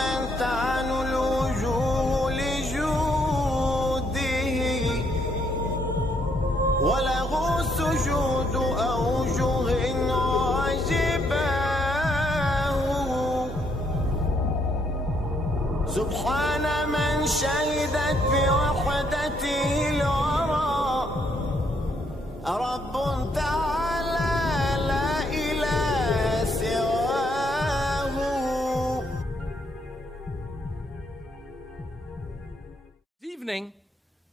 من تعن الوجوه لجوده وله سجود أوجه عجباه سبحان من شهدت بوحدته الورى رب تعالى لا إله سواه. This evening,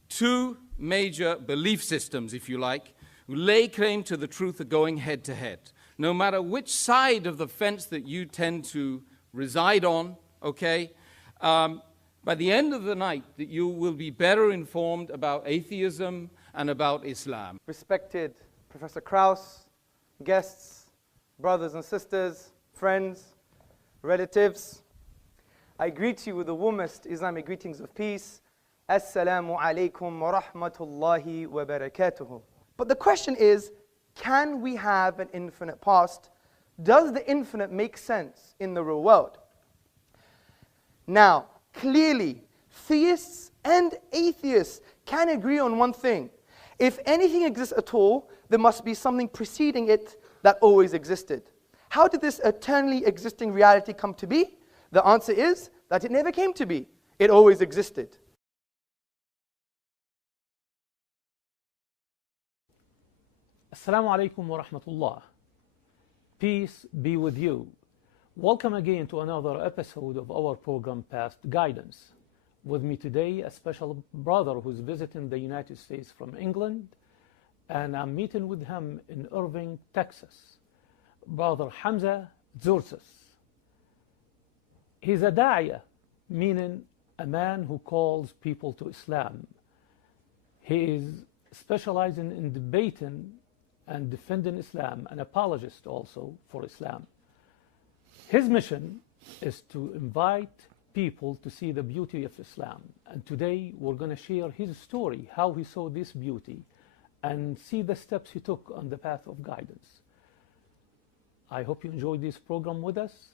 two major belief systems, if you like, who lay claim to the truth are going head to head. No matter which side of the fence that you tend to reside on, okay, by the end of the night, that you will be better informed about atheism and about Islam. Respected Professor Krauss, guests, brothers and sisters, friends, relatives, I greet you with the warmest Islamic greetings of peace. Assalamu alaikum wa rahmatullahi wa barakatuhu. But the question is, can we have an infinite past? Does the infinite make sense in the real world? Now, clearly, theists and atheists can agree on one thing. If anything exists at all, there must be something preceding it that always existed. How did this eternally existing reality come to be? The answer is that it never came to be. It always existed. Assalamu alaikum wa rahmatullah. Peace be with you. Welcome again to another episode of our program Past Guidance. With me today, a special brother who's visiting the United States from England, and I'm meeting with him in Irving, Texas. Brother Hamza Tzortzis. He's a da'iyah, meaning a man who calls people to Islam. He is specializing in debating and defending Islam, an apologist also for Islam. His mission is to invite people to see the beauty of Islam. And today we're going to share his story, how he saw this beauty, and see the steps he took on the path of guidance. I hope you enjoyed this program with us,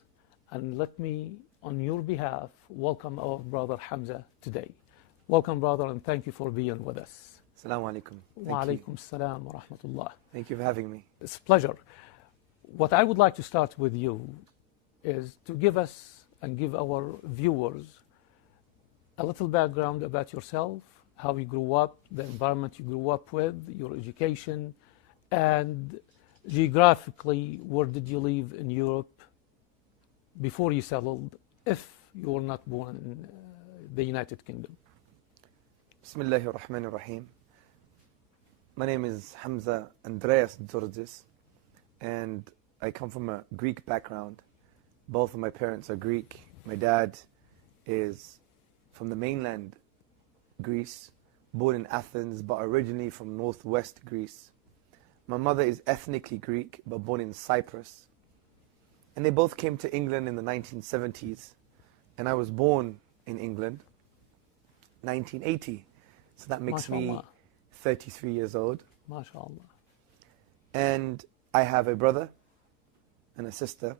and let me, on your behalf, welcome our brother Hamza today. Welcome, brother, and thank you for being with us. Assalamu alaikum. Wa alaikum salam wa rahmatullah. Thank you for having me. It's a pleasure. What I would like to start with you is to give us and give our viewers a little background about yourself, how you grew up, the environment you grew up with, your education, and geographically, where did you live in Europe before you settled, if you were not born in the United Kingdom? Bismillahir Rahmanir Rahim. My name is Hamza Tzortzis, and I come from a Greek background. Both of my parents are Greek. My dad is from the mainland Greece, born in Athens, but originally from northwest Greece. My mother is ethnically Greek, but born in Cyprus. And they both came to England in the 1970s, and I was born in England, 1980. So that makes me 33 years old. MashaAllah. And I have a brother and a sister,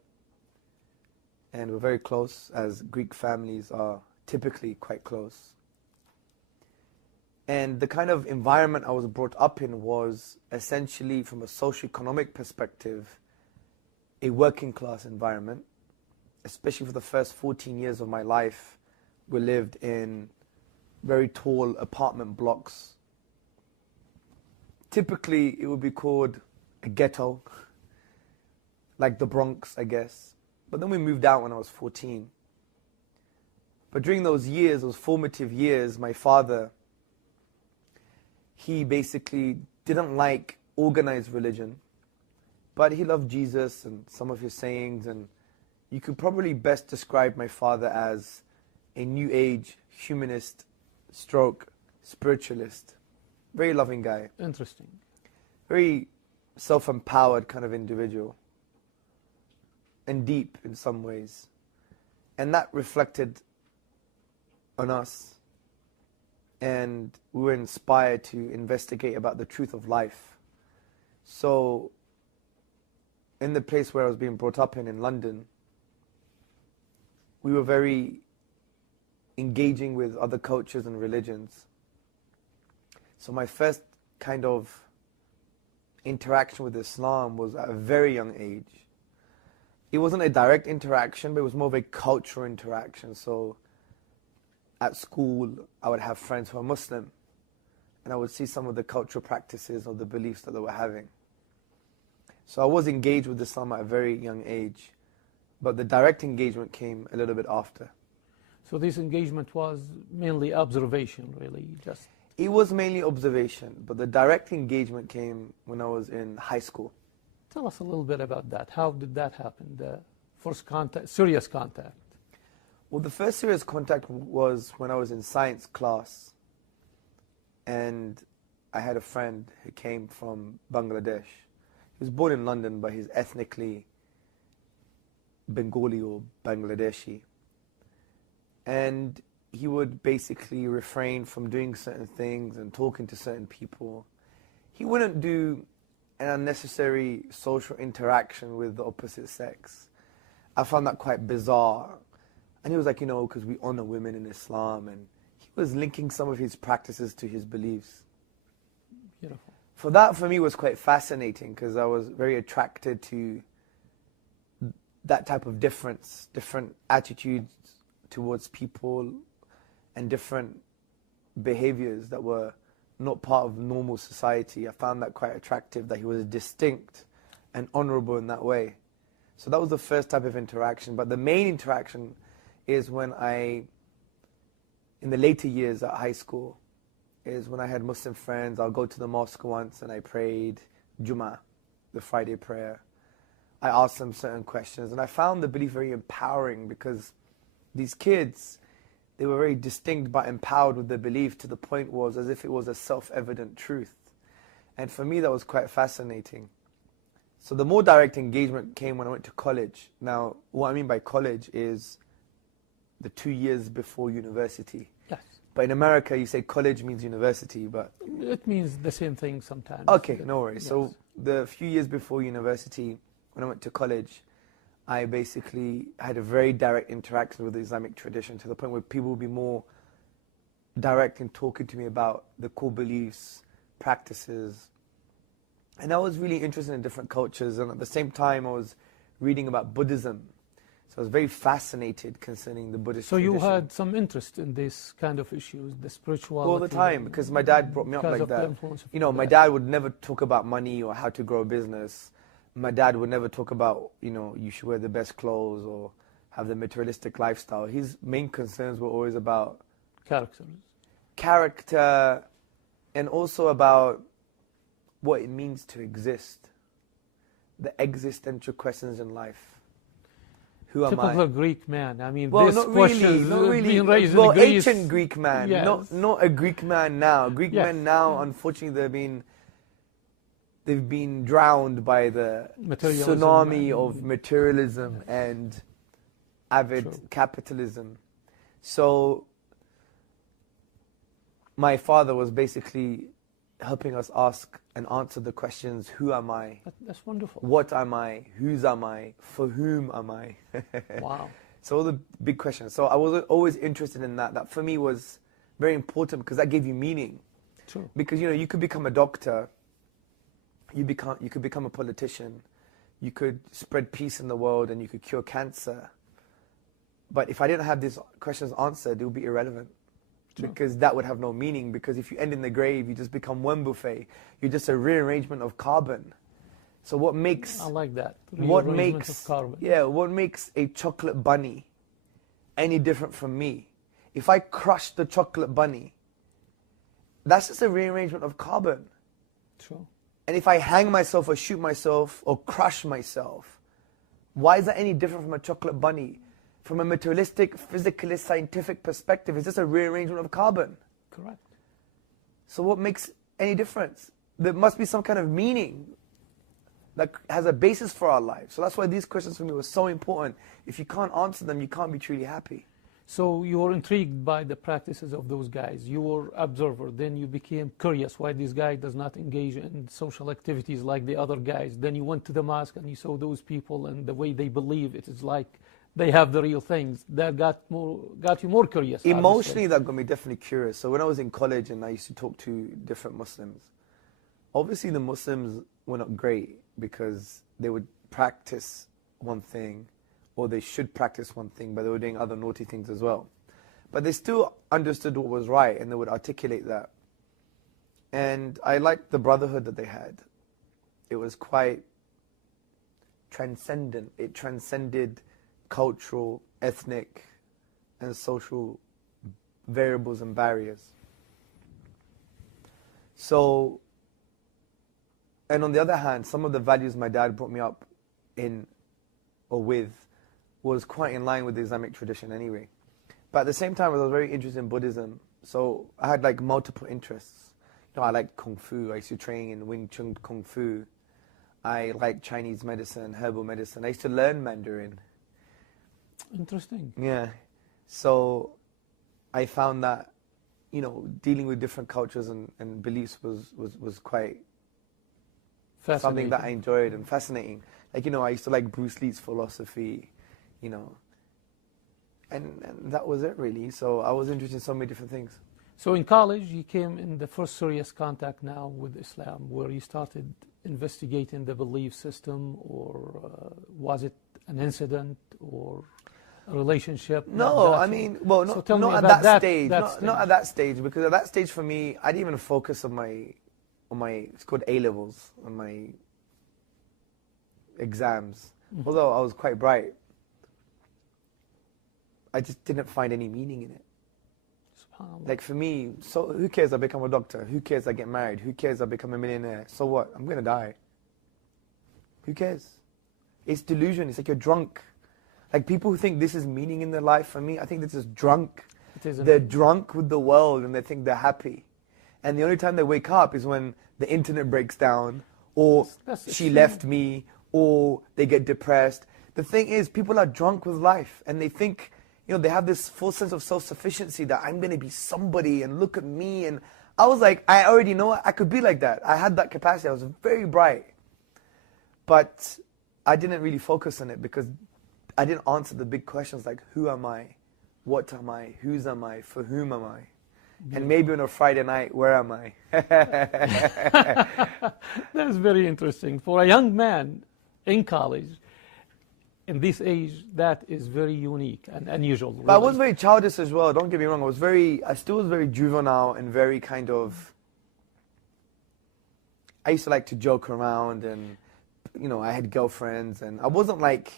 and we're very close, as Greek families are typically quite close. And the kind of environment I was brought up in was essentially, from a socio-economic perspective, a working class environment. Especially for the first 14 years of my life, we lived in very tall apartment blocks. Typically, it would be called a ghetto, like the Bronx, I guess. But then we moved out when I was 14. But during those years, those formative years, my father, he basically didn't like organized religion, but he loved Jesus and some of his sayings, and you could probably best describe my father as a new age humanist stroke spiritualist. Very loving guy. Interesting. Very self-empowered kind of individual. And deep in some ways. And that reflected on us. And we were inspired to investigate about the truth of life. So, in the place where I was being brought up in London, we were very engaging with other cultures and religions. So my first kind of interaction with Islam was at a very young age. It wasn't a direct interaction, but it was more of a cultural interaction. So at school, I would have friends who are Muslim, and I would see some of the cultural practices or the beliefs that they were having. So I was engaged with Islam at a very young age, but the direct engagement came a little bit after. So this engagement was mainly observation, really, just... It was mainly observation, but the direct engagement came when I was in high school. Tell us a little bit about that. How did that happen, the first contact, serious contact? Well, the first serious contact was when I was in science class, and I had a friend who came from Bangladesh. He was born in London, but he's ethnically Bengali or Bangladeshi. And he would basically refrain from doing certain things and talking to certain people. He wouldn't do an unnecessary social interaction with the opposite sex. I found that quite bizarre. And he was like, because we honor women in Islam, and he was linking some of his practices to his beliefs. Beautiful. For me, was quite fascinating, because I was very attracted to that type of different attitudes towards people and different behaviors that were not part of normal society. I found that quite attractive, that he was distinct and honorable in that way. So that was the first type of interaction. But the main interaction is when in the later years at high school, is when I had Muslim friends. I'll go to the mosque once and I prayed Jummah, the Friday prayer. I asked them certain questions, and I found the belief very empowering, because these kids, they were very distinct but empowered with their belief, to the point was as if it was a self-evident truth. And for me, that was quite fascinating. So the more direct engagement came when I went to college. Now, what I mean by college is the 2 years before university. Yes. But in America, you say college means university, but... It means the same thing sometimes. Okay, no worries. Yes. So the few years before university, when I went to college, I basically had a very direct interaction with the Islamic tradition, to the point where people would be more direct in talking to me about the core beliefs, practices. And I was really interested in different cultures, and at the same time I was reading about Buddhism. So I was very fascinated concerning the Buddhist tradition. So you had some interest in this kind of issues, the spirituality? All the time, because my dad brought me up like that. My dad would never talk about money or how to grow a business. My dad would never talk about, you should wear the best clothes or have the materialistic lifestyle. His main concerns were always about character, and also about what it means to exist, the existential questions in life. Who am I? Typical Greek man. I mean, well, this not question really. being raised in Greece. Ancient Greek man, yes. not a Greek man now. Greek Yes. men now, unfortunately, they've been drowned by the tsunami of materialism and avid capitalism. So my father was basically helping us ask and answer the questions: who am I? That's wonderful. What am I? Whose am I? For whom am I? Wow. So all the big questions. So I was always interested in that. That for me was very important, because that gave you meaning. True. Because you could become a doctor, you could become a politician, you could spread peace in the world, and you could cure cancer. But if I didn't have these questions answered, it would be irrelevant. True. Because that would have no meaning. Because if you end in the grave, you just become one buffet. You're just a rearrangement of carbon. So what makes... I like that. What Rearrangement makes... of carbon. Yeah, what makes a chocolate bunny any different from me? If I crush the chocolate bunny, that's just a rearrangement of carbon. True. And if I hang myself or shoot myself or crush myself, why is that any different from a chocolate bunny? From a materialistic, physicalist, scientific perspective, it's just a rearrangement of carbon. Correct. So what makes any difference? There must be some kind of meaning that has a basis for our life. So that's why these questions for me were so important. If you can't answer them, you can't be truly happy. So you were intrigued by the practices of those guys. You were observer. Then you became curious why this guy does not engage in social activities like the other guys. Then you went to the mosque and you saw those people and the way they believe. It is like they have the real things that got you more curious. obviously. Emotionally, that got me definitely curious. So when I was in college and I used to talk to different Muslims, obviously the Muslims were not great because they would practice one thing, or they should practice one thing, but they were doing other naughty things as well. But they still understood what was right, and they would articulate that. And I liked the brotherhood that they had. It was quite transcendent. It transcended cultural, ethnic, and social variables and barriers. So, and on the other hand, some of the values my dad brought me up in or with was quite in line with the Islamic tradition anyway. But at the same time, I was very interested in Buddhism. So I had like multiple interests. You know, I liked Kung Fu. I used to train in Wing Chun Kung Fu. I liked Chinese medicine, herbal medicine. I used to learn Mandarin. Interesting. Yeah. So I found that, you know, dealing with different cultures and beliefs was quite something that I enjoyed and fascinating. Like, you know, I used to like Bruce Lee's philosophy, you know, and that was it really. So I was interested in so many different things. So in college, you came in the first serious contact now with Islam, where you started investigating the belief system, or was it an incident or a relationship? No, I mean, well, not, so not at that stage. Not at that stage, because at that stage for me, I didn't even focus on my it's called A-levels, on my exams. Mm-hmm. Although I was quite bright, I just didn't find any meaning in it. Like for me, so who cares I become a doctor? Who cares I get married? Who cares I become a millionaire? So what? I'm going to die. Who cares? It's delusion. It's like you're drunk. Like people who think this is meaning in their life, for me, I think this is drunk. They're drunk with the world and they think they're happy. And the only time they wake up is when the internet breaks down, or she left me, or they get depressed. The thing is, people are drunk with life and they think, you know, they have this full sense of self-sufficiency that I'm going to be somebody and look at me. And I was like, I already know I could be like that. I had that capacity. I was very bright. But I didn't really focus on it because I didn't answer the big questions like, who am I? What am I? Whose am I? For whom am I? And maybe on a Friday night, where am I? That's very interesting. For a young man in college, in this age, that is very unique and unusual. Really. But I was very childish as well, don't get me wrong. I still was very juvenile and very kind of, I used to like to joke around and, you know, I had girlfriends and I wasn't like,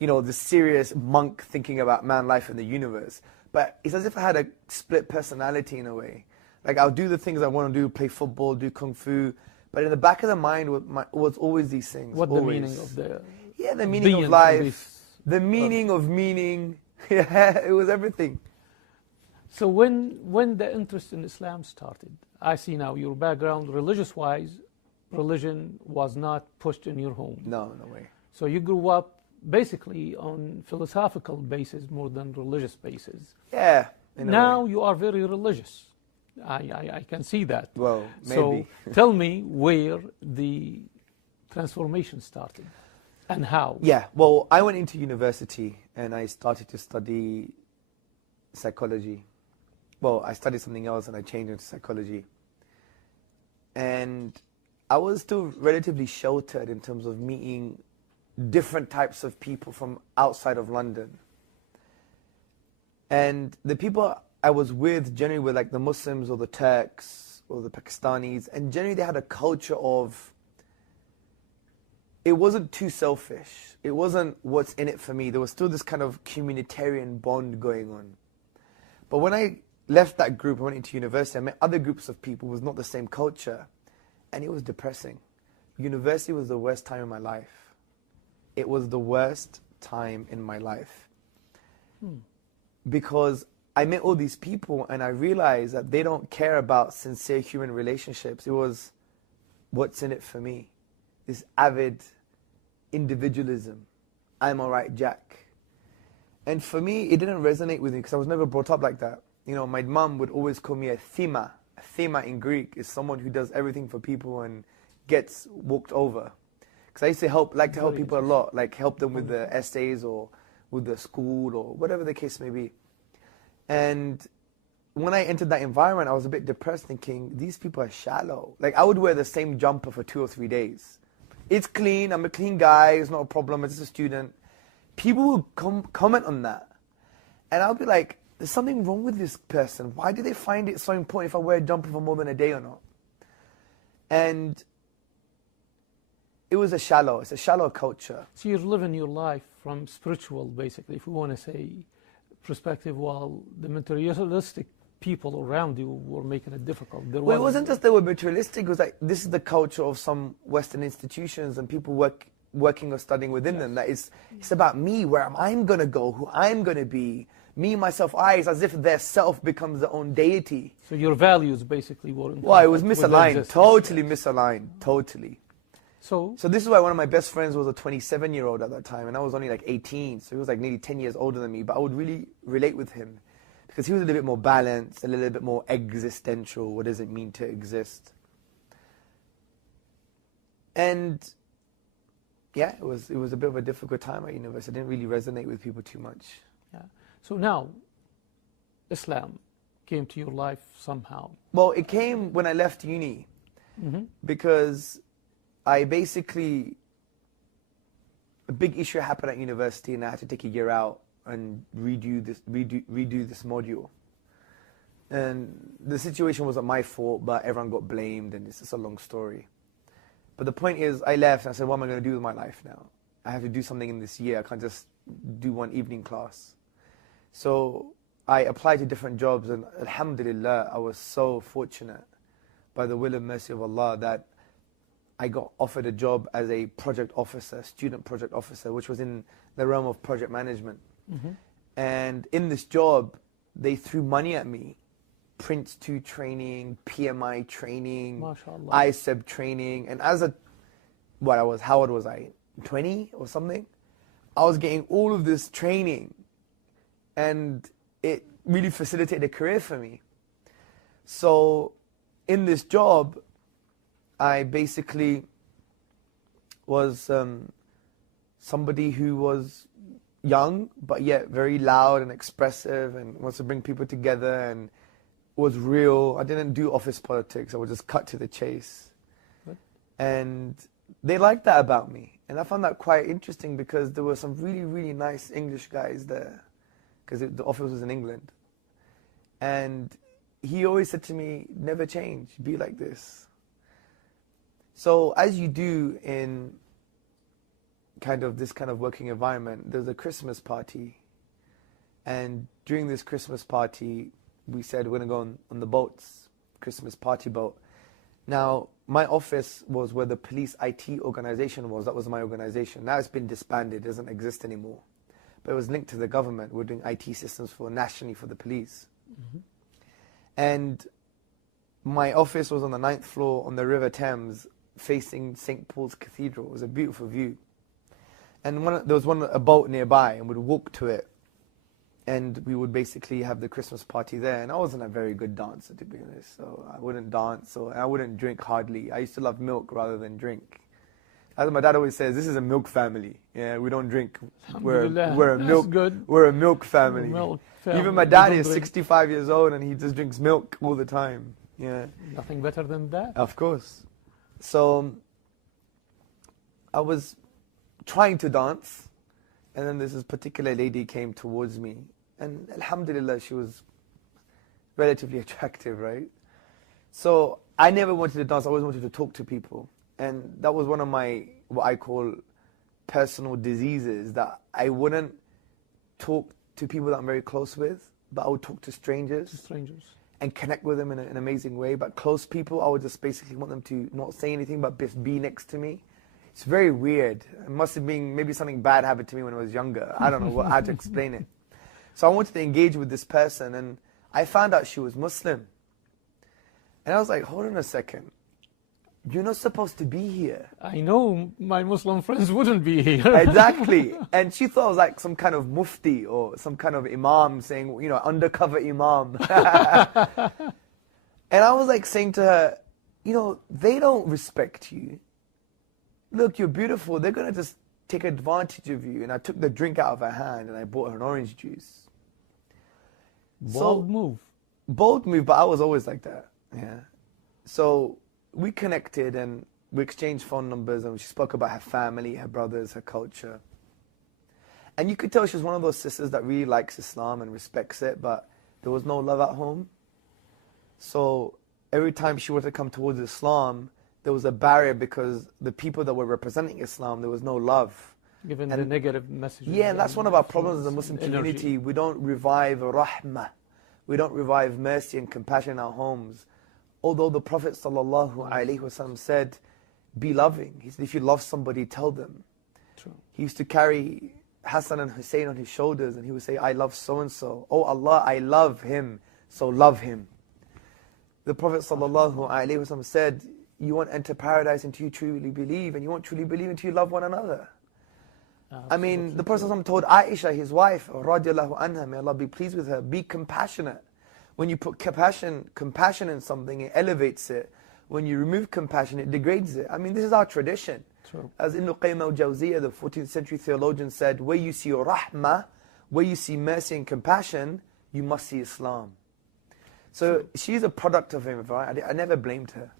you know, the serious monk thinking about man, life and the universe. But it's as if I had a split personality in a way. Like I'll do the things I want to do, play football, do kung fu, but in the back of the mind was always these things. What always. The meaning of the... Yeah, the meaning of life, the meaning of meaning. Yeah, it was everything. So when the interest in Islam started, I see now your background, religious-wise, religion was not pushed in your home. No way. So you grew up basically on philosophical basis more than religious basis. Yeah. Now you are very religious. I can see that. Well, maybe. So tell me where the transformation started. And how? Yeah, well, I went into university and I started to study psychology. Well, I studied something else and I changed into psychology. And I was still relatively sheltered in terms of meeting different types of people from outside of London. And the people I was with generally were like the Muslims or the Turks or the Pakistanis. And generally they had a culture of, it wasn't too selfish. It wasn't what's in it for me. There was still this kind of communitarian bond going on. But when I left that group, I went into university, I met other groups of people who was not the same culture. And it was depressing. University was the worst time in my life. It was the worst time in my life. Because I met all these people and I realized that they don't care about sincere human relationships. It was, what's in it for me? This avid individualism. I'm all right, Jack. And for me, it didn't resonate with me because I was never brought up like that. You know, my mom would always call me a thema. A thema in Greek is someone who does everything for people and gets walked over. Because I used to like to help people a lot, like help them with the essays or with the school or whatever the case may be. And when I entered that environment, I was a bit depressed, thinking, these people are shallow. Like, I would wear the same jumper for 2 or 3 days. It's clean, I'm a clean guy, it's not a problem, it's just a student. People would comment on that. And I'll be like, there's something wrong with this person. Why do they find it so important if I wear a jumper for more than a day or not? And it's a shallow culture. So you're living your life from spiritual, basically, if we want to say, perspective, while the materialistic people around you were making it difficult. Well, it wasn't just they were materialistic, it was like, this is the culture of some Western institutions and people working or studying within them. That it's about me, where I'm going to go, who I'm going to be, me, myself, I. It's as if their self becomes their own deity. So your values basically weren't... Well, it was misaligned, totally misaligned, totally. So this is why one of my best friends was a 27-year-old at that time, and I was only like 18, so he was like nearly 10 years older than me, but I would really relate with him because he was a little bit more balanced, a little bit more existential. What does it mean to exist? And yeah, it was a bit of a difficult time at university. I didn't really resonate with people too much. yeah. So now, Islam came to your life somehow. Well, it came when I left uni, because I basically, a big issue happened at university and I had to take a year out and redo this module. And the situation wasn't my fault, but everyone got blamed, and it's just a long story. But the point is, I left and I said, what am I going to do with my life now? I have to do something in this year. I can't just do one evening class. So I applied to different jobs, and alhamdulillah, I was so fortunate by the will and mercy of Allah that I got offered a job as a project officer, student project officer, which was in the realm of project management. And in this job, they threw money at me. Prince 2 training, PMI training, MashaAllah. ISEB training. And as how old was I? 20 or something? I was getting all of this training. And it really facilitated a career for me. So in this job, I basically was somebody who was young, but yet very loud and expressive and wants to bring people together and was real. I didn't do office politics. I would just cut to the chase. What? And they liked that about me. And I found that quite interesting because there were some really, really nice English guys there because the office was in England. And he always said to me, never change, be like this. So as you do in this kind of working environment, there's a Christmas party. And during this Christmas party, we said we're going to go on the boats, Christmas party boat. Now, my office was where the police IT organization was. That was my organization. Now it's been disbanded, it doesn't exist anymore. But it was linked to the government. We're doing IT systems nationally for the police. And my office was on the 9th floor on the River Thames, facing St. Paul's Cathedral. It was a beautiful view. And there was a boat nearby, and we'd walk to it. And we would basically have the Christmas party there. And I wasn't a very good dancer, to be honest. So I wouldn't dance, and I wouldn't drink hardly. I used to love milk rather than drink. As my dad always says, this is a milk family. Yeah, we don't drink. We're a milk family. Even my dad is 65 years old and he just drinks milk all the time. Yeah. Nothing better than that. Of course. So I was trying to dance, and then this particular lady came towards me, and alhamdulillah, she was relatively attractive, right? So I never wanted to dance. I always wanted to talk to people. And that was one of my, what I call personal diseases, that I wouldn't talk to people that I'm very close with, but I would talk to strangers. And connect with them in an amazing way. But close people, I would just basically want them to not say anything, but just be next to me. It's very weird. It must have been maybe something bad happened to me when I was younger. I don't know how to explain it. So I wanted to engage with this person, and I found out she was Muslim. And I was like, hold on a second. You're not supposed to be here. I know my Muslim friends wouldn't be here. Exactly. And she thought I was like some kind of mufti or some kind of imam saying, undercover imam. And I was like saying to her, they don't respect you. Look, you're beautiful. They're going to just take advantage of you. And I took the drink out of her hand and I bought her an orange juice. Bold move. Bold move, but I was always like that. Yeah. So we connected and we exchanged phone numbers, and she spoke about her family, her brothers, her culture. And you could tell she was one of those sisters that really likes Islam and respects it, but there was no love at home. So every time she wanted to come towards Islam, there was a barrier because the people that were representing Islam, there was no love. Given the negative messages. Yeah, and that's one of our problems as a Muslim community. Energy. We don't revive rahmah. We don't revive mercy and compassion in our homes. Although the Prophet ﷺ said, be loving. He said, if you love somebody, tell them. True. He used to carry Hassan and Hussein on his shoulders, and he would say, I love so-and-so. Oh Allah, I love him, so love him. The Prophet ﷺ said, you won't enter paradise until you truly believe, and you won't truly believe until you love one another. I mean, the Prophet ﷺ told Aisha, his wife, radiallahu anha, may Allah be pleased with her, be compassionate. When you put compassion in something, it elevates it. When you remove compassion, it degrades it. I mean, this is our tradition. True. As Ibn Qayyim al-Jawziyah, the 14th century theologian, said, where you see rahmah, where you see mercy and compassion, you must see Islam. So she's a product of him, right? I never blamed her.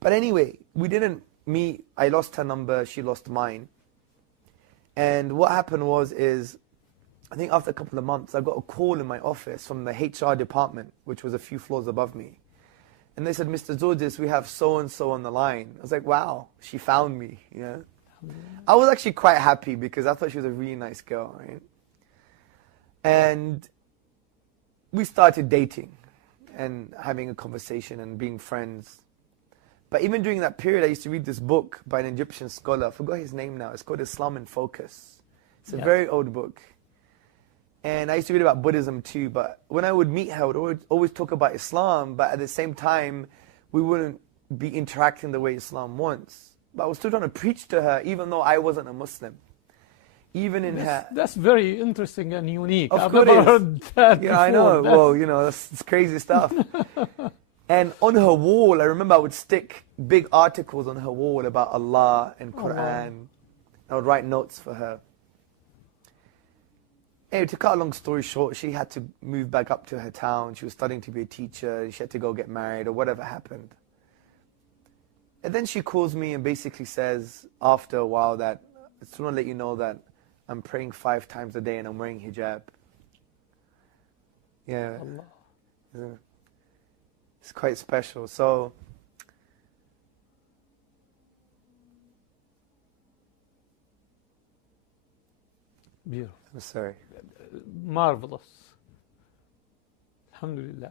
But anyway, we didn't meet. I lost her number, she lost mine. And what happened is, I think after a couple of months, I got a call in my office from the HR department, which was a few floors above me. And they said, Mr. Tzortzis, we have so-and-so on the line. I was like, wow, she found me. You know? I was actually quite happy because I thought she was a really nice girl, right? And we started dating and having a conversation and being friends. But even during that period, I used to read this book by an Egyptian scholar. I forgot his name now. It's called Islam in Focus. It's a very old book. And I used to read about Buddhism too, but when I would meet her, I would always talk about Islam, but at the same time, we wouldn't be interacting the way Islam wants. But I was still trying to preach to her, even though I wasn't a Muslim. Even in her... That's very interesting and unique. Of I've course never heard that Yeah, I know. Well, you know, that's crazy stuff. And on her wall, I remember I would stick big articles on her wall about Allah and Quran. I would write notes for her. Anyway, to cut a long story short, she had to move back up to her town. She was studying to be a teacher. And she had to go get married or whatever happened. And then she calls me and basically says, after a while, that I just want to let you know that I'm praying 5 times a day and I'm wearing hijab. Yeah. Allah. It's quite special. So, beautiful. I'm sorry. Marvelous. Alhamdulillah.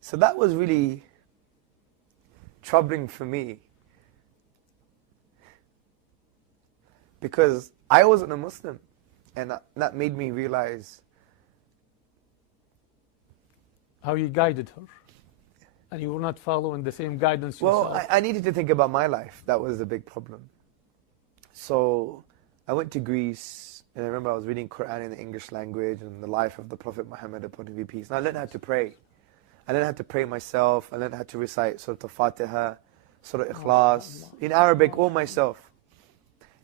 So that was really troubling for me. Because I wasn't a Muslim. And that made me realize how you guided her. And you were not following the same guidance yourself. Well, I needed to think about my life. That was a big problem. So I went to Greece, and I remember I was reading Quran in the English language and the life of the Prophet Muhammad upon him be peace. And I learned how to pray. I learned how to pray myself. I learned how to recite Surah Al-Fatiha, Surah Ikhlas, in Arabic, all myself.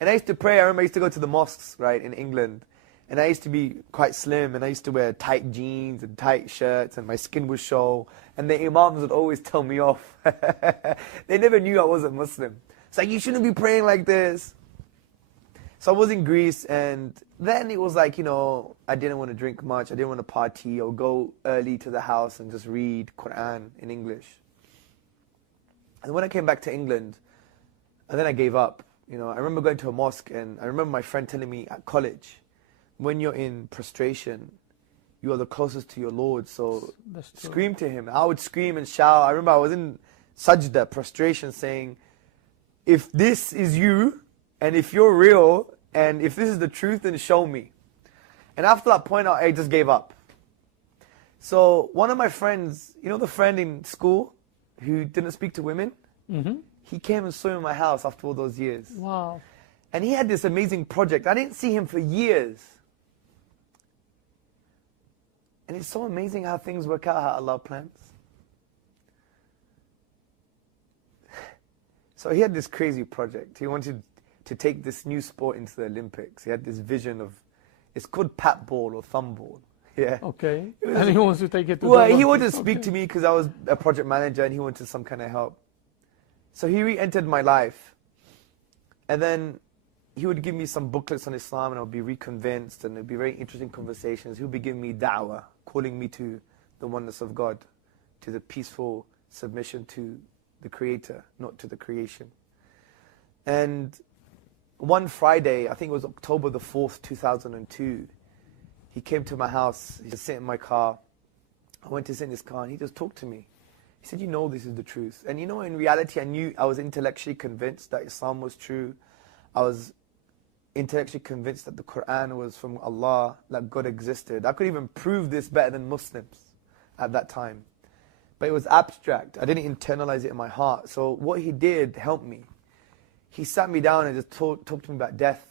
And I used to pray. I remember I used to go to the mosques, right, in England. And I used to be quite slim, and I used to wear tight jeans and tight shirts, and my skin would show. And the imams would always tell me off. They never knew I wasn't Muslim. It's like, you shouldn't be praying like this. So I was in Greece, and then it was like, you know, I didn't want to drink much. I didn't want to party or go early to the house and just read Quran in English. And when I came back to England, and then I gave up. You know, I remember going to a mosque, and I remember my friend telling me at college, when you're in prostration, you are the closest to your Lord, so scream to Him. I would scream and shout. I remember I was in sajda, prostration, saying, if this is you, and if you're real, and if this is the truth, then show me. And after that point, I just gave up. So one of my friends, you know the friend in school who didn't speak to women? Mm-hmm. He came and saw me in my house after all those years. Wow. And he had this amazing project. I didn't see him for years. And it's so amazing how things work out, how Allah plans. So he had this crazy project. He wanted to take this new sport into the Olympics. He had this vision of, it's called pat ball or thumb ball. Yeah. Okay. And he wants to take it to the Well, he Olympics. wanted to speak to me because I was a project manager and he wanted some kind of help. So he re-entered my life. And then he would give me some booklets on Islam and I would be reconvinced and it would be very interesting conversations. He would be giving me da'wah, calling me to the oneness of God, to the peaceful submission to the Creator, not to the creation. And one Friday, I think it was October the 4th, 2002, he came to my house, he just sat in my car. I went to sit in his car and he just talked to me. He said, you know this is the truth. And you know, in reality, I knew, I was intellectually convinced that Islam was true. I was intellectually convinced that the Quran was from Allah, that God existed. I could even prove this better than Muslims at that time. But it was abstract. I didn't internalize it in my heart. So what he did helped me. He sat me down and just talked to me about death.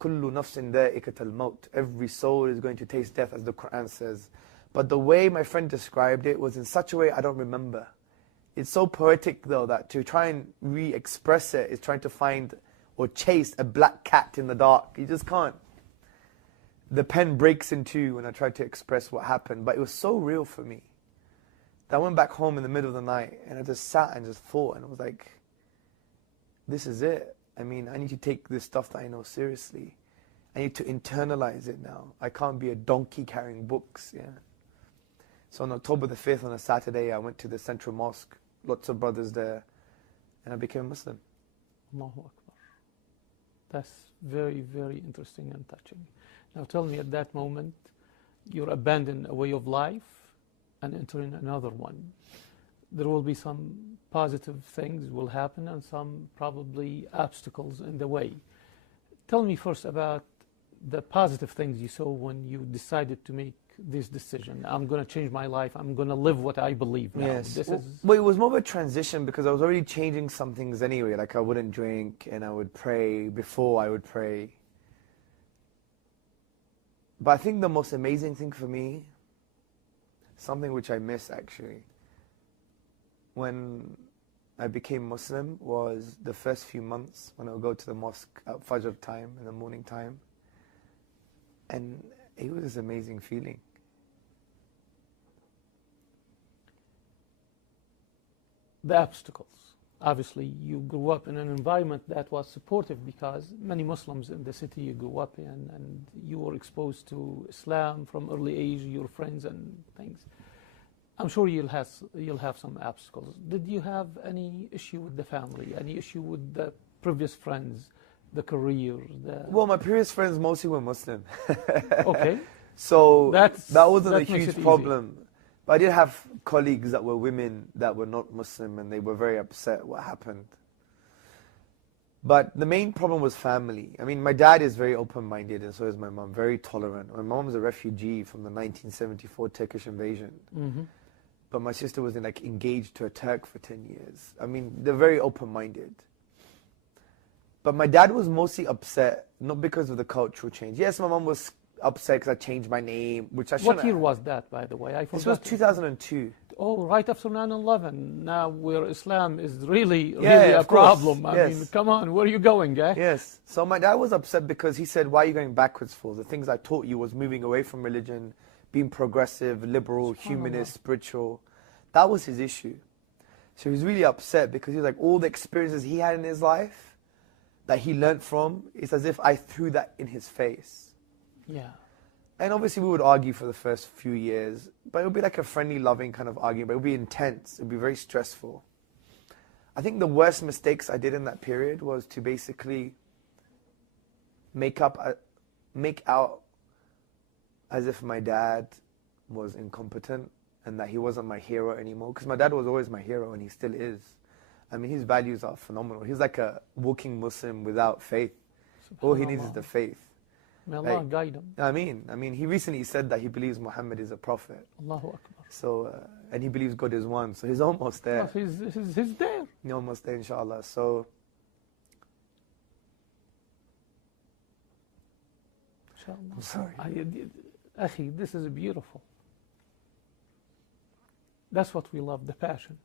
كُلُّ نَفْسٍ ذَائِقَةَ الْمَوْتِ. Every soul is going to taste death, as the Quran says. But the way my friend described it was in such a way I don't remember. It's so poetic though that to try and re-express it is trying to find or chase a black cat in the dark. You just can't. The pen breaks in two when I tried to express what happened, but it was so real for me. I went back home in the middle of the night and I just sat and just thought and I was like, this is it. I mean, I need to take this stuff that I know seriously. I need to internalize it now. I can't be a donkey carrying books, yeah. So on October the 5th, on a Saturday, I went to the Central Mosque, lots of brothers there, and I became a Muslim. Allahu Akbar. That's very, very interesting and touching. Now tell me, at that moment, you're abandoning a way of life and entering another one. There will be some positive things will happen and some probably obstacles in the way. Tell me first about the positive things you saw when you decided to make this decision. I'm going to change my life. I'm going to live what I believe now. Yes. Well, it was more of a transition because I was already changing some things anyway. Like I wouldn't drink and I would pray before I would pray. But I think the most amazing thing for me, something which I miss actually, when I became Muslim was the first few months when I would go to the mosque at Fajr time, in the morning time. And it was this amazing feeling. The obstacles. Obviously, you grew up in an environment that was supportive because many Muslims in the city you grew up in and you were exposed to Islam from early age, your friends and things. I'm sure you'll have some obstacles. Did you have any issue with the family? Any issue with the previous friends, the career? Well, my previous friends mostly were Muslim. Okay. So that wasn't a huge easy. problem. But I did have colleagues that were women that were not Muslim and they were very upset what happened. But the main problem was family. I mean, my dad is very open-minded and so is my mom, very tolerant. My mom was a refugee from the 1974 Turkish invasion. Mm-hmm. But my sister was engaged to a Turk for 10 years. I mean, they're very open-minded. But my dad was mostly upset, not because of the cultural change. Yes, my mom was upset because I changed my name, which I shouldn't. What year was that, by the way? I forgot. This was 2002. Oh, right after 9/11. Now, where Islam is really Yeah, a problem. Yes. I mean, come on, where are you going, eh? Yes. So my dad was upset because he said, why are you going backwards for? The things I taught you was moving away from religion, being progressive, liberal, humanist, spiritual. That was his issue. So he was really upset because he was like, all the experiences he had in his life that he learned from, it's as if I threw that in his face. Yeah. And obviously we would argue for the first few years, but it would be like a friendly, loving kind of argument, but it would be intense, it would be very stressful. I think the worst mistakes I did in that period was to basically make out as if my dad was incompetent and that he wasn't my hero anymore, because my dad was always my hero and he still is. I mean, his values are phenomenal. He's like a walking Muslim without faith. All he needs is the faith. May Allah guide him. I mean, he recently said that he believes Muhammad is a prophet. Allahu Akbar. So, and he believes God is one. So he's almost there. Well, he's there. He's almost there, inshallah. So, Inshallah. I'm sorry. Akhi, this is beautiful. That's what we love, the passion.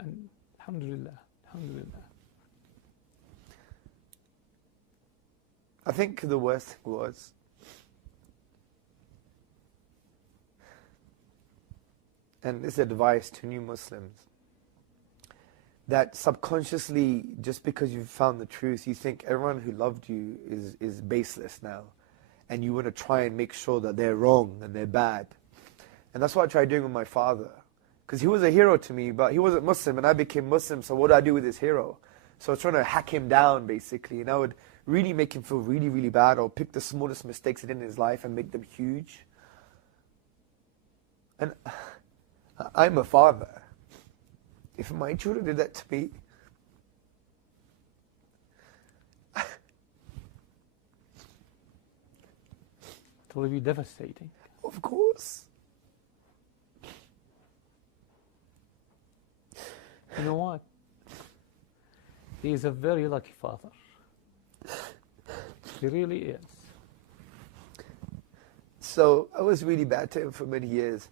And alhamdulillah. Alhamdulillah. I think the worst thing was and this advice to new Muslims, that subconsciously, just because you've found the truth, you think everyone who loved you is baseless now. And you want to try and make sure that they're wrong and they're bad. And that's what I tried doing with my father. Because he was a hero to me, but he wasn't Muslim, and I became Muslim, so what do I do with this hero? So I was trying to hack him down, basically, and I would really make him feel really, really bad, or pick the smallest mistakes he did in his life and make them huge. And I'm a father. If my children did that to me, it will be devastating. of course. You know what? He is a very lucky father. He really is. So I was really bad to him for many years.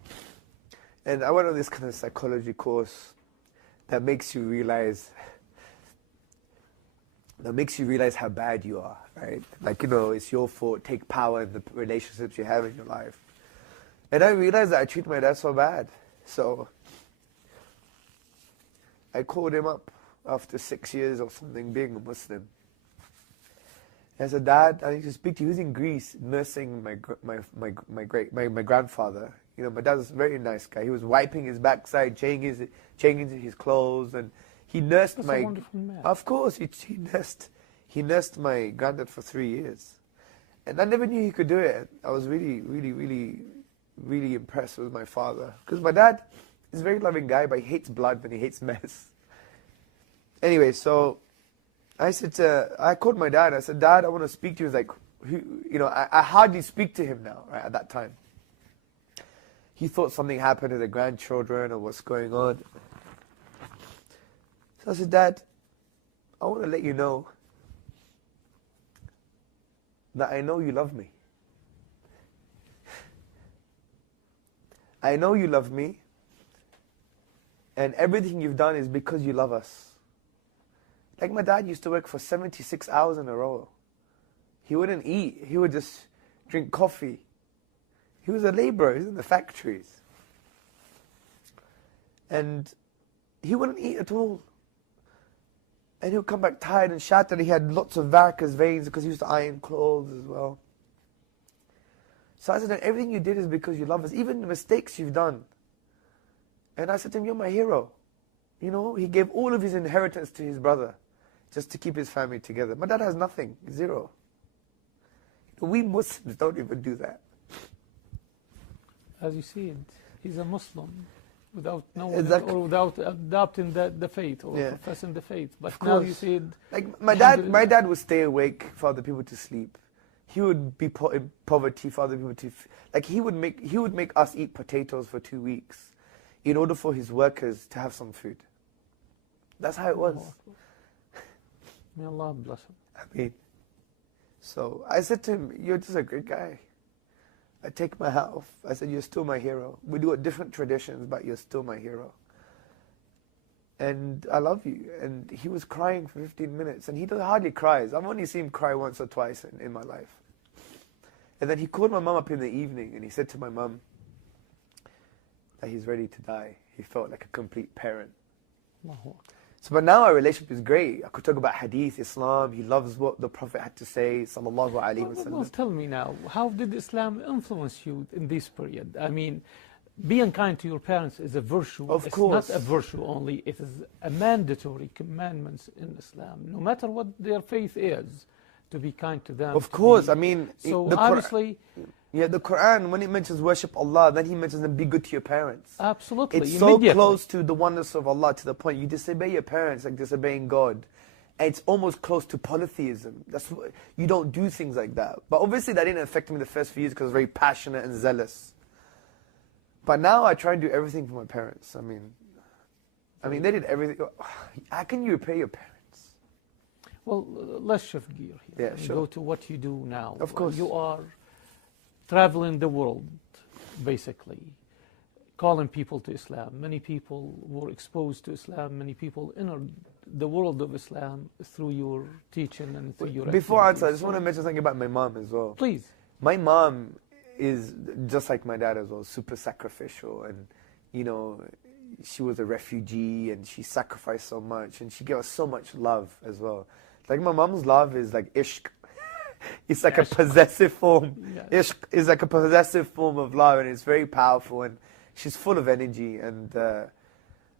And I went on this kind of psychology course that makes you realize how bad you are, right? Like, it's your fault. Take power in the relationships you have in your life. And I realized that I treated my dad so bad. So I called him up after 6 years or something being a Muslim. I said, Dad, I need to speak to you. He was in Greece nursing my grandfather. My dad was a very nice guy. He was wiping his backside, changing his clothes, and he nursed That's my. a wonderful man. Of course, he nursed my granddad for 3 years, and I never knew he could do it. I was really, really, really, really impressed with my father, because my dad is a very loving guy, but he hates blood and he hates mess. Anyway, so I called my dad. I said, Dad, I want to speak to you. He's like, I hardly speak to him now, right, at that time. He thought something happened to the grandchildren or what's going on. So I said, Dad, I want to let you know that I know you love me. I know you love me, and everything you've done is because you love us. Like my dad used to work for 76 hours in a row. He wouldn't eat. He would just drink coffee. He was a laborer. He was in the factories. And he wouldn't eat at all. And he would come back tired and shattered. He had lots of varicose veins because he used to iron clothes as well. So I said, everything you did is because you love us. Even the mistakes you've done. And I said to him, you're my hero. He gave all of his inheritance to his brother just to keep his family together. My dad has nothing, zero. We Muslims don't even do that. As you see it, he's a Muslim without knowing Exactly. or without adopting the faith or Yeah. professing the faith. But Of now course. you see it. Like my dad would stay awake for other people to sleep. He would be in poverty for other people to. Like he would make us eat potatoes for 2 weeks, in order for his workers to have some food. That's how it was. May Allah bless him. I mean, so I said to him, "You're just a great guy." I take my hat off. I said, "You're still my hero. We do it different traditions, but you're still my hero. And I love you." And he was crying for 15 minutes, and he hardly cries. I've only seen him cry once or twice in my life. And then he called my mum up in the evening, and he said to my mum that he's ready to die. He felt like a complete parent. Allahu Akbar. So, but now our relationship is great. I could talk about hadith, Islam. He loves what the Prophet had to say, sallallahu alaihi Well, wasallam. tell me now, how did Islam influence you in this period? I mean, being kind to your parents is a virtue. Of it's course. not a virtue only. It is a mandatory commandment in Islam. No matter what their faith is, to be kind to them. Of to course, be- I mean, So the obviously, the Quran, when it mentions worship Allah, then He mentions them be good to your parents. absolutely, It's so immediately. close to the oneness of Allah to the point you disobey your parents like disobeying God. And it's almost close to polytheism. You don't do things like that. But obviously that didn't affect me the first few years because I was very passionate and zealous. But now I try and do everything for my parents. I mean, they did everything. How can you repay your parents? Well, let's shift gear here. Yeah, and sure. Go to what you do now. Of course. You are traveling the world, basically, calling people to Islam. Many people were exposed to Islam. Many people entered the world of Islam through your teaching and through your Before I answer, I activities. just want to mention something about my mom as well. Please. My mom is just like my dad as well, super sacrificial, and you know, she was a refugee and she sacrificed so much, and she gave us so much love as well. Like my mom's love is like ishq. It's like a possessive form. Yes. Ishq is like a possessive form of love, and it's very powerful, and she's full of energy. And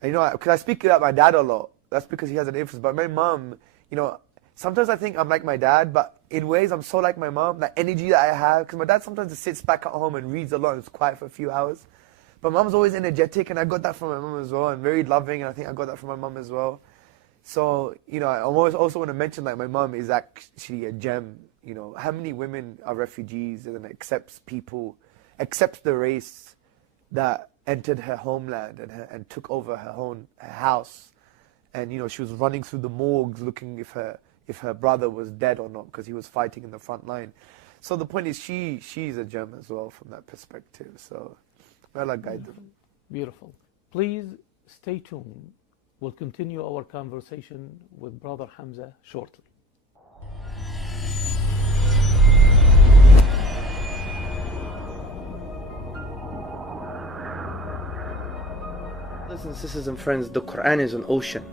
you know, because I speak about my dad a lot, that's because he has an influence. But my mom, you know, sometimes I think I'm like my dad, but in ways I'm so like my mom. That energy that I have, because my dad sometimes just sits back at home and reads a lot and is quiet for a few hours. But mom's always energetic, and I got that from my mom as well, and very loving, and I think I got that from my mom as well. So, you know, I also want to mention that my mom is actually a gem. You know, how many women are refugees and accepts the race that entered her homeland and took over her house. And, you know, she was running through the morgues looking if her brother was dead or not, because he was fighting in the front line. So the point is she's a gem as well from that perspective. So, well, I guide them. Beautiful. Please stay tuned. We'll continue our conversation with Brother Hamza shortly. Brothers and sisters and friends, the Quran is an ocean.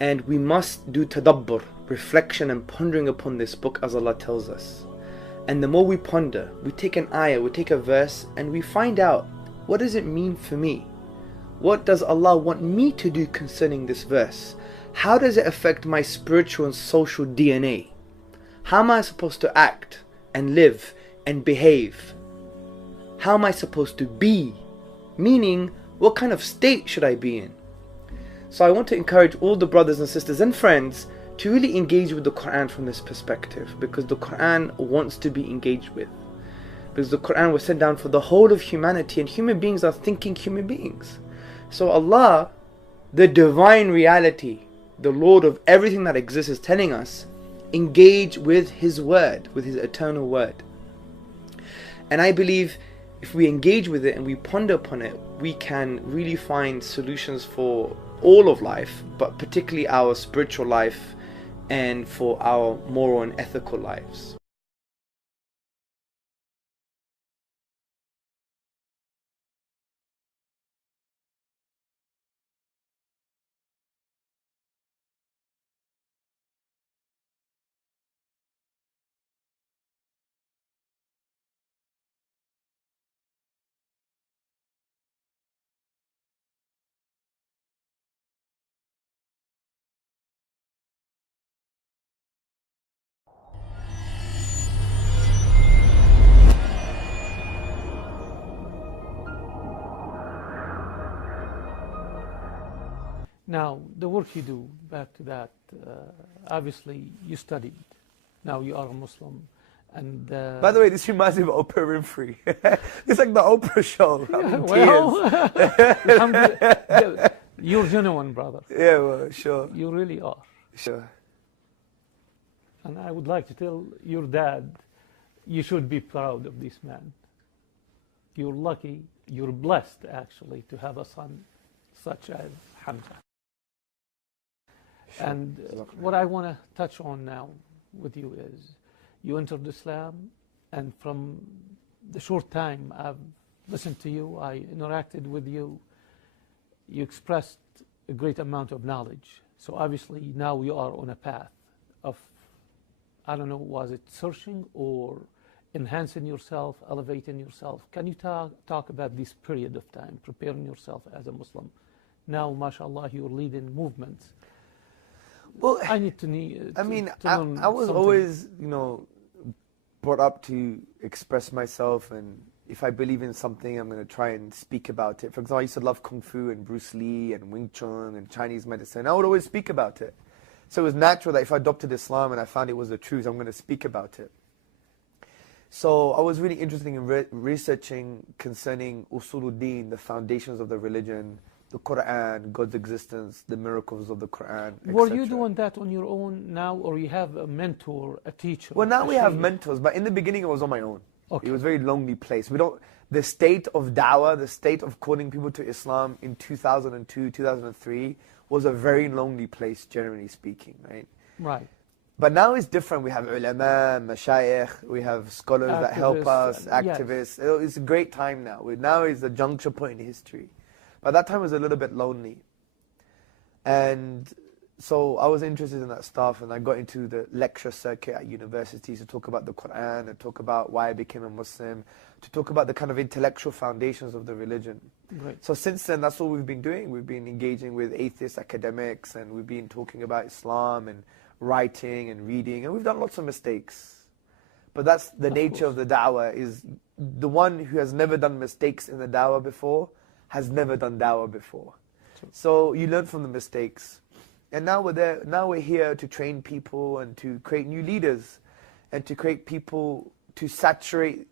And we must do tadabbur, reflection and pondering upon this book as Allah tells us. And the more we ponder, we take an ayah, we take a verse, and we find out, what does it mean for me? What does Allah want me to do concerning this verse? How does it affect my spiritual and social DNA? How am I supposed to act and live and behave? How am I supposed to be? Meaning, what kind of state should I be in? So I want to encourage all the brothers and sisters and friends to really engage with the Quran from this perspective, because the Quran wants to be engaged with. Because the Quran was sent down for the whole of humanity, and human beings are thinking human beings. So Allah, the divine reality, the Lord of everything that exists, is telling us, engage with His word, with His eternal word. And I believe if we engage with it and we ponder upon it, we can really find solutions for all of life, but particularly our spiritual life and for our moral and ethical lives. Now, the work you do, back to that, obviously you studied. Now you are a Muslim. And by the way, this reminds me of Oprah Winfrey. It's like the Oprah show. Well, you're genuine, brother. Yeah, well, sure. You really are. Sure. And I would like to tell your dad, you should be proud of this man. You're lucky, you're blessed actually to have a son such as Hamza. Sure. And what I want to touch on now with you is, you entered Islam, and from the short time I've listened to you, I interacted with you, you expressed a great amount of knowledge. So obviously now you are on a path of, I don't know, was it searching or enhancing yourself, elevating yourself? Can you talk about this period of time, preparing yourself as a Muslim? Now, mashallah, you're leading movements. Well, I need to I was always, you know, brought up to express myself, and if I believe in something, I'm going to try and speak about it. For example, I used to love Kung Fu and Bruce Lee and Wing Chun and Chinese medicine. I would always speak about it. So it was natural that if I adopted Islam and I found it was the truth, I'm going to speak about it. So I was really interested in researching concerning Usuluddin, the foundations of the religion, the Quran, God's existence, the miracles of the Quran, etc. Were you doing that on your own now, or you have a mentor, a teacher? Well, now we have mentors, but in the beginning I was on my own. It was a very lonely place. The state of da'wah, the state of calling people to Islam in 2002, 2003 was a very lonely place, generally speaking, right? Right. But now it's different. We have ulama, mashayikh, we have scholars that help us, activists. Yes. It's a great time now. Now is a juncture point in history. But that time was a little bit lonely. And so I was interested in that stuff, and I got into the lecture circuit at universities to talk about the Quran, and talk about why I became a Muslim, to talk about the kind of intellectual foundations of the religion. Great. So since then, that's what we've been doing. We've been engaging with atheist academics, and we've been talking about Islam and writing and reading, and we've done lots of mistakes. But that's the nature of the da'wah, is the one who has never done mistakes in the da'wah before has never done da'wah before. So you learn from the mistakes. And now we're there. Now we're here to train people and to create new leaders and to create people to saturate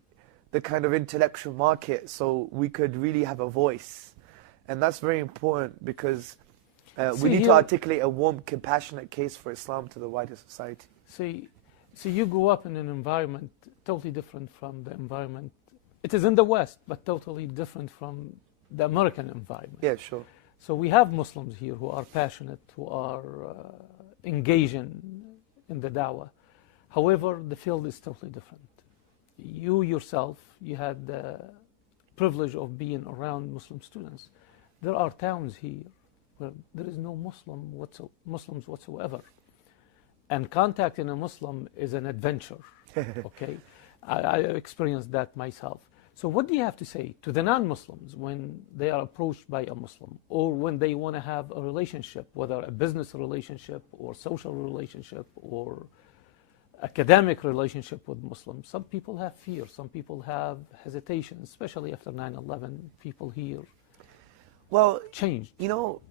the kind of intellectual market so we could really have a voice. And that's very important, because we need to articulate a warm, compassionate case for Islam to the wider society. So you grew up in an environment totally different from the environment. It is in the West, but totally different from the American environment. Yeah, sure. So we have Muslims here who are passionate, who are engaging in the da'wah. However, the field is totally different. You yourself, you had the privilege of being around Muslim students. There are towns here where there is no Muslims whatsoever. And contacting a Muslim is an adventure, okay? I experienced that myself. So what do you have to say to the non-Muslims when they are approached by a Muslim, or when they want to have a relationship, whether a business relationship or social relationship or academic relationship with Muslims? Some people have fear, some people have hesitation, especially after 9/11, people here changed. You know,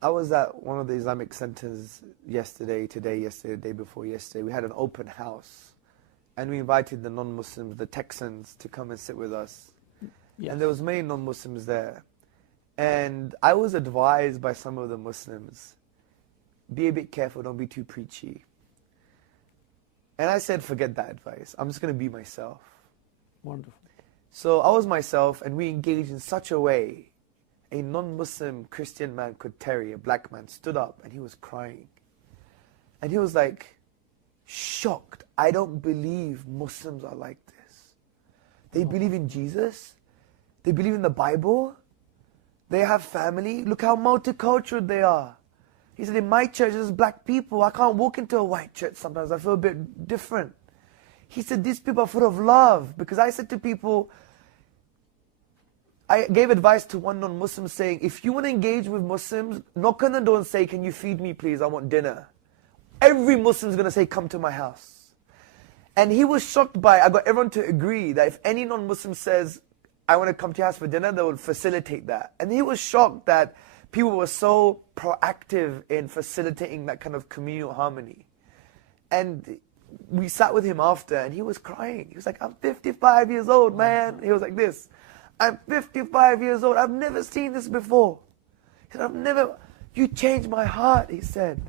I was at one of the Islamic centers yesterday, the day before yesterday. We had an open house. And we invited the non-Muslims, the Texans, to come and sit with us. Yes. And there was many non-Muslims there. And I was advised by some of the Muslims, be a bit careful, don't be too preachy. And I said, forget that advice. I'm just going to be myself. Wonderful. So I was myself, and we engaged in such a way. A non-Muslim Christian man called Terry, a black man, stood up and he was crying. And he was like, shocked. I don't believe Muslims are like this. They believe in Jesus. They believe in the Bible. They have family. Look how multicultural they are. He said, in my church, there's black people. I can't walk into a white church sometimes. I feel a bit different. He said, these people are full of love. Because I said to people, I gave advice to one non-Muslim saying, if you want to engage with Muslims, knock on the door and say, can you feed me, please? I want dinner. Every Muslim is going to say, come to my house. And he was shocked by, I got everyone to agree that if any non-Muslim says, I want to come to your house for dinner, they would facilitate that. And he was shocked that people were so proactive in facilitating that kind of communal harmony. And we sat with him after, and he was crying. He was like, I'm 55 years old, man. He was like this. I'm 55 years old. I've never seen this before. He said, you changed my heart, he said.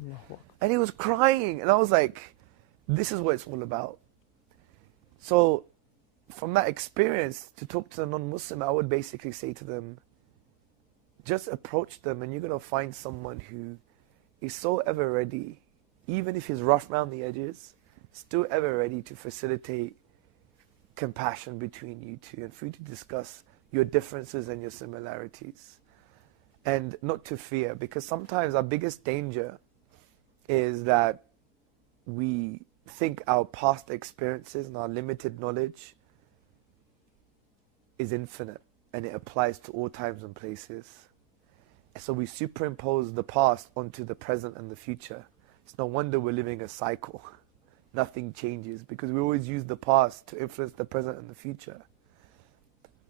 And he was crying. And I was like, this is what it's all about. So from that experience, to talk to the non-Muslim, I would basically say to them, just approach them, and you're going to find someone who is so ever ready, even if he's rough around the edges, still ever ready to facilitate compassion between you two and for you to discuss your differences and your similarities. And not to fear, because sometimes our biggest danger is that we think our past experiences and our limited knowledge is infinite and it applies to all times and places. So we superimpose the past onto the present and the future. It's no wonder we're living a cycle. Nothing changes because we always use the past to influence the present and the future.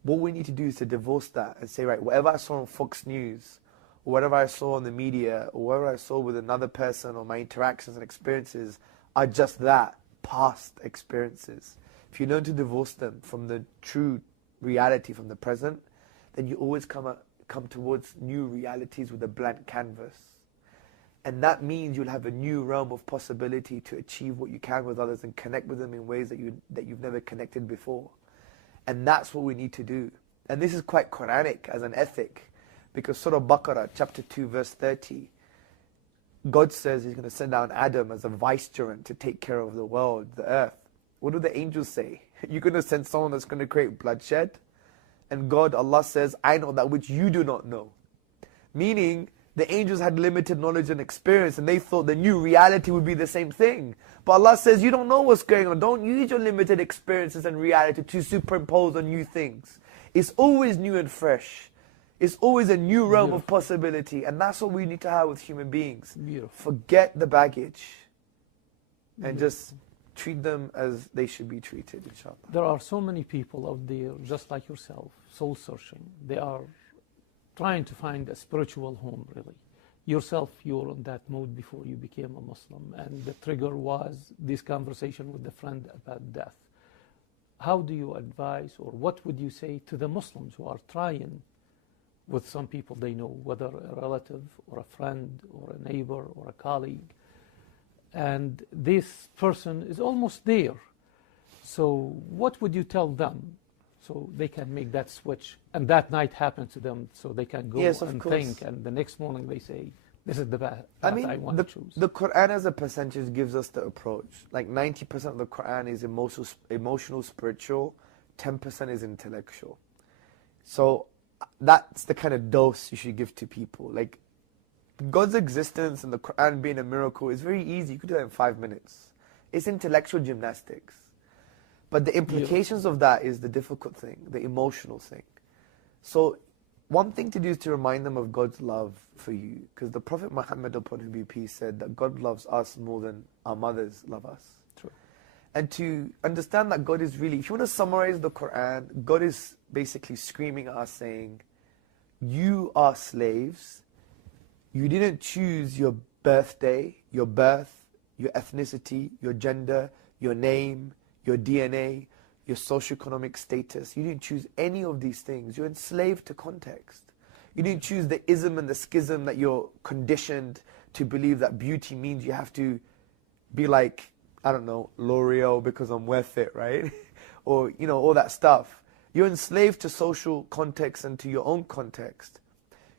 What we need to do is to divorce that and say, right, whatever I saw on Fox News, or whatever I saw on the media, or whatever I saw with another person, or my interactions and experiences are just that, past experiences. If you learn to divorce them from the true reality, from the present, then you always come towards new realities with a blank canvas. And that means you'll have a new realm of possibility to achieve what you can with others and connect with them in ways that you've never connected before. And that's what we need to do. And this is quite Quranic as an ethic, because Surah Baqarah, chapter 2, verse 30, God says He's going to send down Adam as a vicegerent to take care of the world, the earth. What do the angels say? You're going to send someone that's going to create bloodshed? And God, Allah says, I know that which you do not know. Meaning, the angels had limited knowledge and experience, and they thought the new reality would be the same thing. But Allah says, you don't know what's going on. Don't use your limited experiences and reality to superimpose on new things. It's always new and fresh. It's always a new realm of possibility. And that's what we need to have with human beings. Forget the baggage and just treat them as they should be treated, inshallah. There are so many people out there, just like yourself, soul searching. They are trying to find a spiritual home, really. Yourself, you were in that mode before you became a Muslim, and the trigger was this conversation with a friend about death. How do you advise, or what would you say to the Muslims who are trying with some people they know, whether a relative or a friend or a neighbor or a colleague, and this person is almost there? So what would you tell them so they can make that switch, and that night happens to them, so they can go and think, and the next morning they say, this is the path I want to choose? The Quran as a percentage gives us the approach. Like 90% of the Quran is emotional, spiritual, 10% is intellectual. So that's the kind of dose you should give to people. Like, God's existence and the Quran being a miracle is very easy. You could do that in 5 minutes. It's intellectual gymnastics. But the implications of that is the difficult thing, the emotional thing. So one thing to do is to remind them of God's love for you. Because the Prophet Muhammad, upon whom be peace, said that God loves us more than our mothers love us. True. And to understand that God is really, if you want to summarize the Quran, God is basically screaming at us saying, you are slaves. You didn't choose your birthday, your birth, your ethnicity, your gender, your name, your DNA, your socioeconomic status. You didn't choose any of these things. You're enslaved to context. You didn't choose the ism and the schism that you're conditioned to believe that beauty means you have to be like, I don't know, L'Oreal because I'm worth it, right? Or, you know, all that stuff. You're enslaved to social context and to your own context.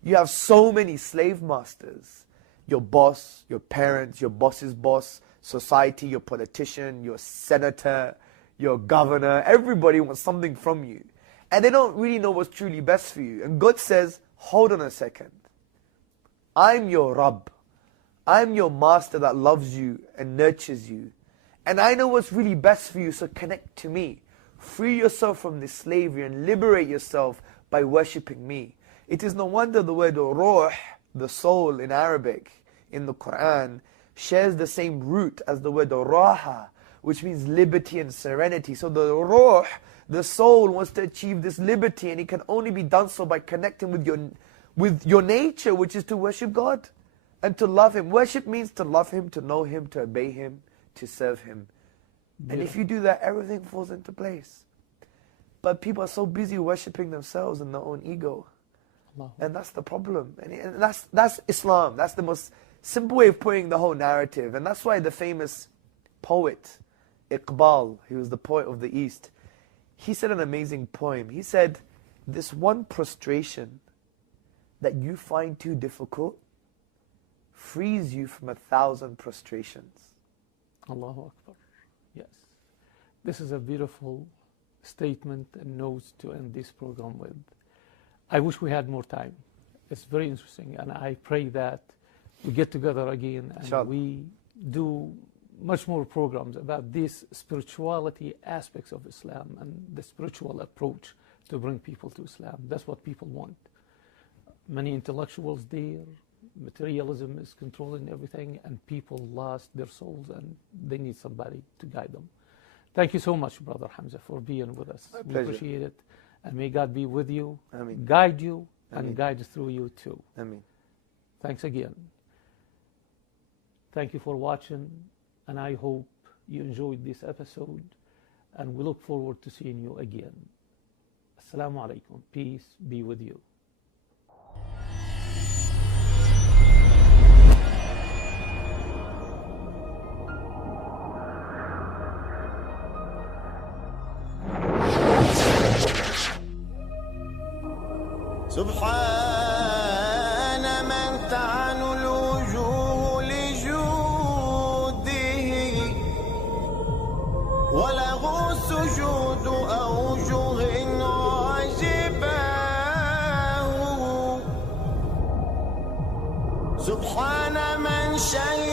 You have so many slave masters. Your boss, your parents, your boss's boss, society, your politician, your senator, your governor. Everybody wants something from you. And they don't really know what's truly best for you. And God says, hold on a second. I'm your Rabb. I'm your master that loves you and nurtures you. And I know what's really best for you, so connect to me. Free yourself from this slavery and liberate yourself by worshipping me. It is no wonder the word ruh, the soul in Arabic, in the Quran, shares the same root as the word raha, which means liberty and serenity. So the ruh, the soul, wants to achieve this liberty, and it can only be done so by connecting with your nature, which is to worship God and to love Him. Worship means to love Him, to know Him, to obey Him, to serve Him. And if you do that, everything falls into place. But people are so busy worshipping themselves and their own ego. And that's the problem. And that's Islam. That's the most simple way of putting the whole narrative. And that's why the famous poet, Iqbal, he was the poet of the East, he said an amazing poem. He said, this one prostration that you find too difficult frees you from 1,000 prostrations. Allahu Akbar. Yes. This is a beautiful statement and notes to end this program with. I wish we had more time. It's very interesting, and I pray that we get together again and we do much more programs about these spirituality aspects of Islam and the spiritual approach to bring people to Islam. That's what people want. Many intellectuals there, materialism is controlling everything, and people lost their souls, and they need somebody to guide them. Thank you so much, Brother Hamza, for being with us. My we pleasure. appreciate it. And may God be with you, Ameen. guide you, Ameen. and guide through you too. Ameen. Thanks again. Thank you for watching, and I hope you enjoyed this episode, and we look forward to seeing you again. Assalamu alaikum. Peace be with you. سبحان من تعن الوجوه لجوده وله سجود أوجه عجباه. سبحان من شهد